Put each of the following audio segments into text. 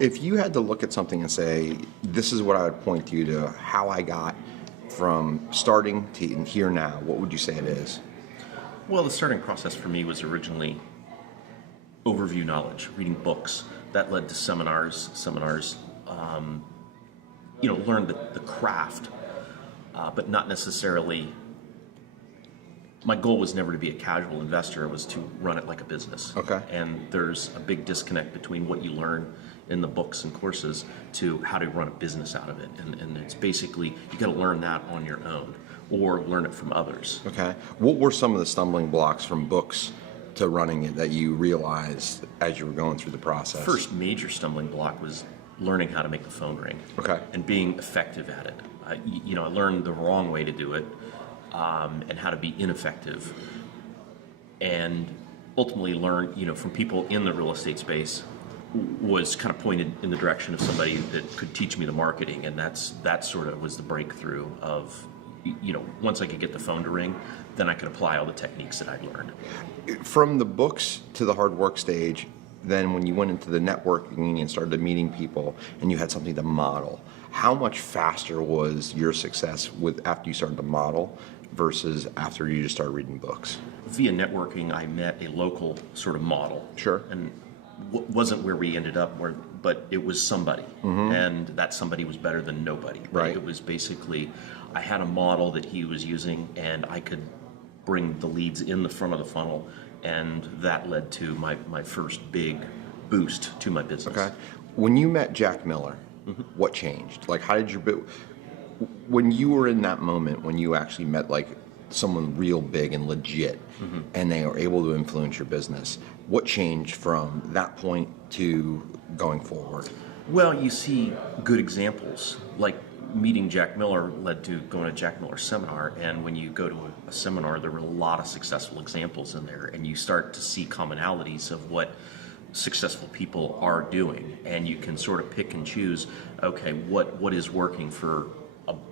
If you had to look at something and say, this is what I would point to you to how I got from starting to here now, what would you say it is? Well, the starting process for me was originally overview knowledge, reading books. That led to seminars. Learned the craft, but not necessarily. My goal was never to be a casual investor. It was to run it like a business. Okay. And there's a big disconnect between what you learn in the books and courses to how to run a business out of it. And it's basically, you got to learn that on your own or learn it from others. Okay. What were some of the stumbling blocks from books to running it that you realized as you were going through the process? First major stumbling block was learning how to make the phone ring. Okay. And being effective at it. I learned the wrong way to do it. And how to be ineffective, and ultimately learn, from people in the real estate space, was kind of pointed in the direction of somebody that could teach me the marketing, and that sort of was the breakthrough of, once I could get the phone to ring, then I could apply all the techniques that I'd learned. From the books to the hard work stage, then when you went into the networking and started meeting people and you had something to model, how much faster was your success after you started to model versus after you just started reading books? Via networking, I met a local sort of model. Sure. And wasn't where we ended up, but it was somebody. Mm-hmm. And that somebody was better than nobody. Right. It was basically, I had a model that he was using, and I could bring the leads in the front of the funnel, and that led to my first big boost to my business. Okay. When you met Jack Miller, mm-hmm. what changed? Like, how did when you were in that moment, when you actually met like someone real big and legit, mm-hmm. and they were able to influence your business, what changed from that point to going forward? Well, you see good examples. Like meeting Jack Miller led to going to Jack Miller's seminar, and when you go to a seminar, there were a lot of successful examples in there, and you start to see commonalities of what successful people are doing, and you can sort of pick and choose, okay, what is working for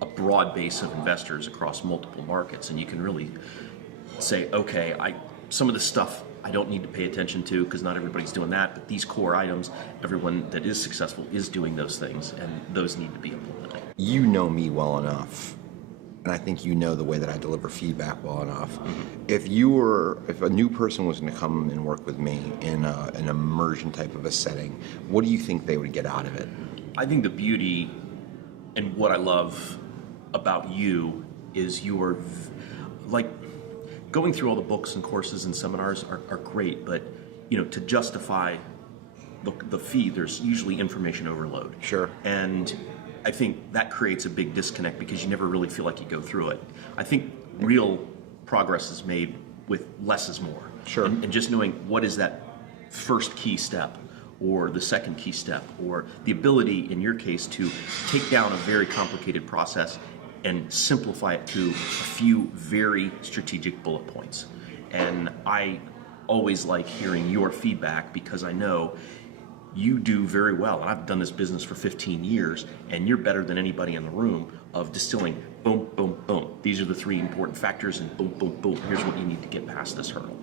a broad base of investors across multiple markets, and you can really say, okay, some of the stuff I don't need to pay attention to because not everybody's doing that, but these core items, everyone that is successful is doing those things, and those need to be implemented. You know me well enough, and I think you know the way that I deliver feedback well enough. Mm-hmm. If a new person was going to come and work with me in an immersion type of a setting, what do you think they would get out of it? I think the beauty and what I love about you is you're like going through all the books and courses and seminars are great, but to justify the fee, there's usually information overload. Sure. And I think that creates a big disconnect because you never really feel like you go through it. I think real progress is made with less is more. Sure. And just knowing what is that first key step, or the second key step, or the ability, in your case, to take down a very complicated process and simplify it to a few very strategic bullet points. And I always like hearing your feedback because I know you do very well. And I've done this business for 15 years, and you're better than anybody in the room of distilling, boom, boom, boom. These are the three important factors, and boom, boom, boom. Here's what you need to get past this hurdle.